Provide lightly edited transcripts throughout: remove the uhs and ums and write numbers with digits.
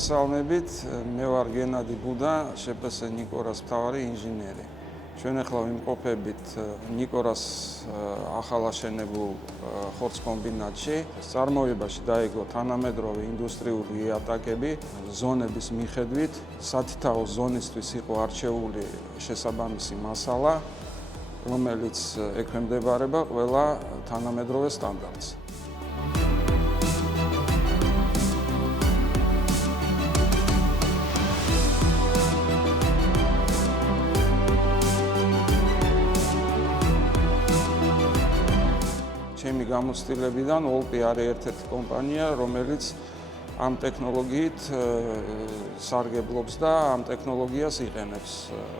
მოგესალმებით, მე ვარ გენადი ბუდა, შპს ნიკორას მთავარი ინჟინერი. ჩვენ ახლა ვიმყოფებით ნიკორას ახალ აშენებულ ხორცკომბინატში. წარმოებაში დაიგო თანამედროვე ინდუსტრიული იატაკები, ზონების მიხედვით, სათითაო ზონისთვის იყო არჩეული შესაბამისი მასალა, რომელიც ექვემდებარება ყველა თანამედროვე სტანდარტს. ჩემი გამოცდილებიდან ოლპი არის ერთ-ერთი კომპანია, რომელიც ამ ტექნოლოგიით სარგებლობს და ამ ტექნოლოგიას იყენებს.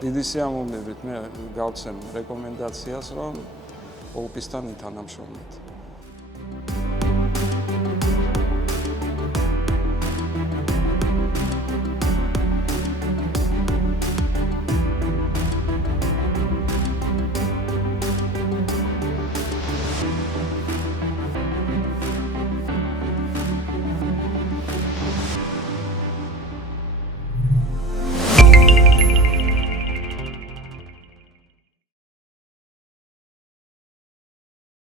დიდი სიამოვნებით მე გავცემ რეკომენდაციას, რომ ოლპისთან ითანამშრომლოთ.